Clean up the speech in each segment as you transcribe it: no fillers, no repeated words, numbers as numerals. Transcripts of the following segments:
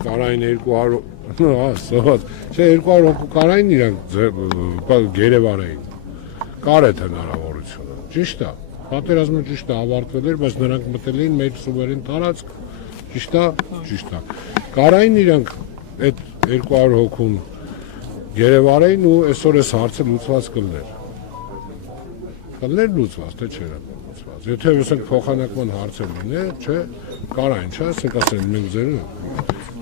Կարային 200 սոված, չէ 200 հոգու կարային իրանք գերեվար էին, կար էդ հնարավորությունը, ճիշտ է, պատերազմը ճիշտ է ավարտվել էր, բայց նրանք մտել էին մեր սուվերեն տարածք, ճիշտ է, կարային իրանք այդ 200 հոգուն գերեվար էին ու այսօր այս հարցը լուծված կլներ լուծված, թե չէր լուծված, եթե ասենք փոխանակման հարցեր լիներ, չէ, կարային, չէ, ասենք ասեն մենք ձերը,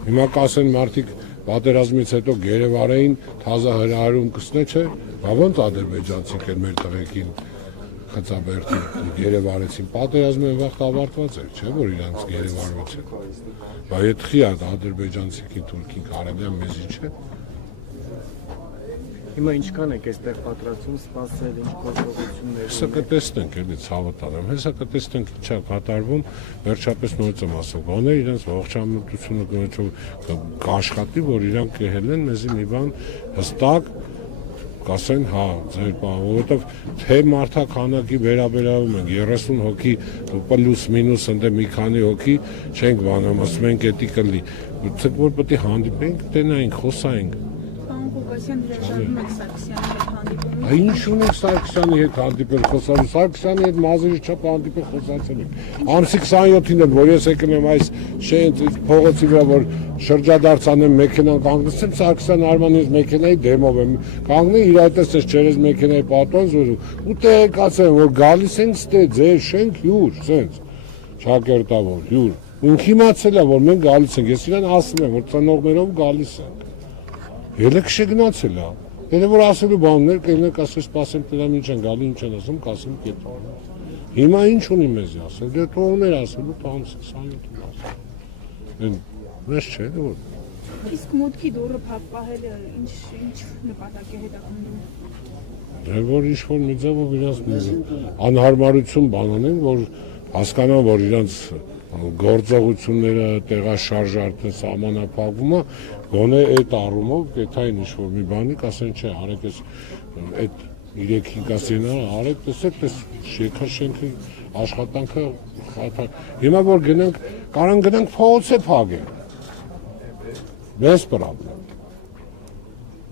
հիմա կասեն մարդիկ պատերազմից հետո գերեվար էին, թազա հրահարում կսնե, չէ, ոնց ադրբեջանցիք են մեր տղեկին խծաբերդին գերեվարեցին, պատերազմը վաղ ավարտված էր, չէ, որ իրանց գերեվարվեց է, բայց եթե խի ադրբեջանցիքին թուրքին կարելի է մեզի չէ, Հիմա ինչքան եք այստեղ պատրաստում սպասել, ինչ գործողություններ։ Հեսա կտեսնենք, էլի ցավը տալեմ, հեսա կտեսնենք ինչ է կատարվում, վերջապես նույնց եմ ասում, գոնե իրենց ողջամտությունը կաշխատի, որ իրանք կհելեն մեզի մի բան հստակ կասեն, հա, ձեր բան, որովհետև թե մարդաքանակի վերաբերվում ենք 30 հոգի պլյուս մինուս ընդ մի քանի հոգի չենք բանում, ասում ենք էդի կլի, որ պետք է հանդիպենք, տենայինք, խոսայինք Ինչ ունեք Սարգսյանի հետ հանդիպել խոսալու, Սարգսյանի հետ մազերի չափ հանդիպել խոսացել եք։ Ամսի 27-ին էլ, որ ես եկել եմ այս փողոցի վրա, որ շրջադարձ անեմ մեքենան կանգնեցեմ, Սարգսյան Արմանից մեքենայի դեմով եմ կանգնել, իր այդպես չերես մեքենայի պատոն զորում ու տեղեկացել, որ գալիս ենք ստե ձեր շենք հյուր, սենց ճակերտավոր հյուր։ Ինք իմացել է, որ մենք գալիս ենք, ես իրան ասում եմ, որ ծնողներով գալիս ենք։ Ելը կշգնացել է, ելը որ ասելու բաններ կենեք ասել սպասեմ տերամ ինչ են գալի, ինչ են ասում, կասեմ կետ։ Հիմա ինչ ունի մեզի ասել, դե տողներ ասելու, տանցի 27-ին ասել։ Մեզ չէ, դե որ։ Իսկ մոտքի դորը պահելը ինչ նպատակ է հետապնդում։ Դե որ ինչ-որ մի ձևով իրանց անհարմարություն բանանեն, որ հասկանան, որ իրանց գործողությունները տեղաշարժ արդեն սահմանափակվում է, գոնե այդ առումով կեթային ինչ-որ մի բանի կասեն չէ, արեք ես այդ 3-5 ասենարը, արեք տեսեք, եկա շենքի աշխատանքը հիմա որ գնանք, կարան գնանք փողոցը փակենք, մեզ պրաբլեմ,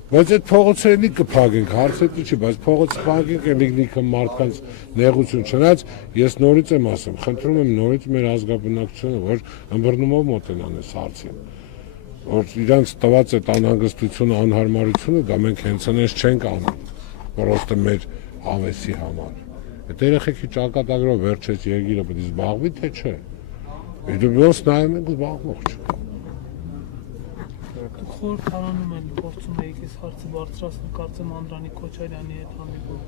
բայց այդ փողոցը էլի կփակենք, հարցը չի, բայց փողոցը փակենք էլի լիքը մարդկանց նեղություն չնայած, ես նորից եմ ասում, խնդրում եմ նորից մեր ազգաբնակչությունը, որ ըմբռնումով մոտենան այս հարցին, որ իրանց տված այդ անհանգստությունը, անհարմարությունը, դա մենք հենց այնպես չենք անում, պրոստը մեր հավեսի համար։ Այդ երեխեքի ճակատագրով վերջից երկիրը պետք է զբաղվի, թե չէ։ Դու ոնց նայում ենք զբաղվող չկա։ Խորհրդարանում են փորձում եք այս հարցը բարձրացնել, կարծեմ Անդրանիկ Քոչարյանի հետ հանդիպում։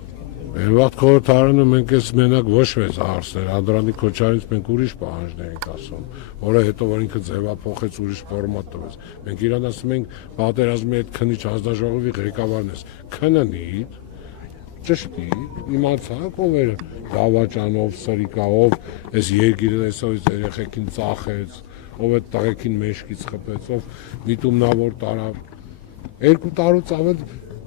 Մեր վաղ խորհրդարանում մենք այս մենակ ոչ մեծ հարցներ, Անդրանիկ Քոչարյանից մենք ուրիշ պահանջներ ենք ասում, որը հետո որ ինքը ձևափոխեց ուրիշ ֆորմատ տվեց։ Մենք իրան ասում ենք պատերազմի այդ քննիչ հանձնաժողովի ղեկավարն ես, քննի, ճշտի, իմացաք ով էր դավաճանով, սրիկով, այս երկիրը այսօր երեխեքին ծախեց, ով այդ տղեկին մեջքից խփեց, ով միտումնավոր տարավ։ 2 տարուց ավել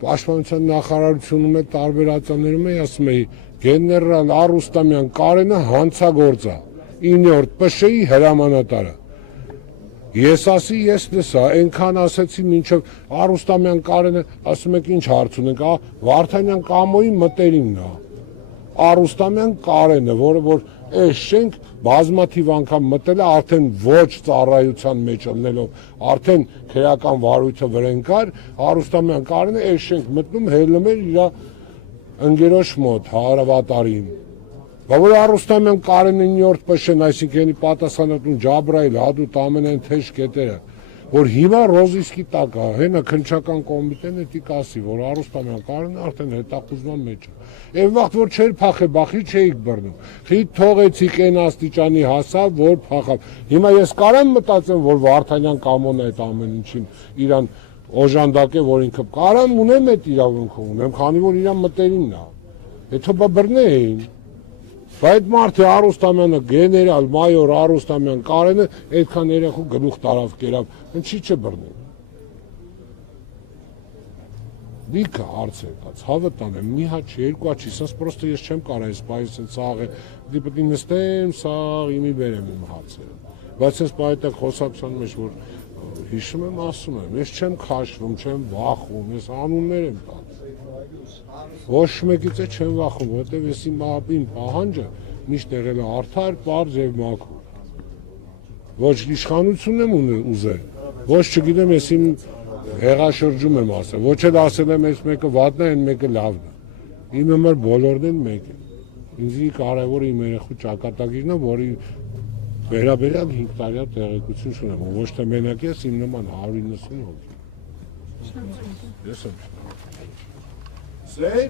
պաշտպանության նախարարությունում է տարբերացաներում է ասում էի գեներալ Արուստամյան Կարենը հանցագործ է 9-րդ ՊՇ-ի հրամանատարը։ Ես ասի, ես լսա, այնքան ասեցի մինչև Արուստամյան Կարենը ասում եք ինչ հարց ունենք, Վարդանյան Կամոյի մտերիմն է։ Արուստամյան Կարենը, որը որ այս շենք բազմաթիվ անգամ մտել է արդեն ոչ ծառայության մեջ ելնելով, արդեն քրեական վարույթը վրան կար, Արուստամյան Կարենը այս շենք մտնում հելնում էր իր ընկերոջ մոտ, հարավատարին։ Որ Արուստամյան Կարենը 9-րդ ՊՇ-ն, այսինքն պատասխանատուն Ջաբրայել, Հադուտ ամենայն թեժ կետերը, որ հիմա ռոզիսկի տակ է, հենա քննչական կոմիտեն է դի կասի, որ Արուստամյան Կարենը արդեն հետախուզման մեջ է։ Այն վաղտ որ չէր փախե, բախի չէիք բռնում։ Խիտ թողեցիք այն աստիճանի հասավ, որ փախավ։ Հիմա ես կարամ մտածեմ, որ Վարդանյան Կամոն այդ ամեն ինչին իրան օժանդակ է, որ ինքը կարամ ունեմ այդ իրավունքը ունեմ, քանի որ իրան մտերիմն է։ Հետո բա բռնեին։ Բայց մարդը Արուստամյանը, գեներալ, մայոր Արուստամյան, Կարենը այդքան երեխու գլուխ տարավ կերավ, ինչի՞ չբռնեն։ Դիքը հարց է կաց, հավը տանեմ, մի հաչ, երկու հաչ, ասես պրոստը ես չեմ կարա այս պայս են սաղ է, դի պետք է նստեմ, սաղ իմի բերեմ իմ հացերը։ Բայց ես պայտակ խոսակցան մեջ, որ հիշում եմ, ասում եմ, ես չեմ քաշվում, չեմ վախում, ես անուններ եմ տալիս։ Ոչ մեկից է չեմ վախում, որովհետև ես իմ ապին պահանջը միշտ եղել է արդար, պարզ եւ մաքուր։ Ոչ իշխանություն եմ ուզել, ոչ չգիտեմ ես իմ հեղաշրջում եմ ասել, ոչ էլ ասել եմ այս մեկը վատն է, այն մեկը լավն է։ Իմ համար բոլորն են մեկ են։ Ինձի կարևորը իմ երեխու ճակատագիրն է, որի վերաբերյալ 5 տարյա տեղեկություն չունեմ, ոչ թե մենակ ես, իմ նման 190 հոգի։ Ես եմ։ Սեյ։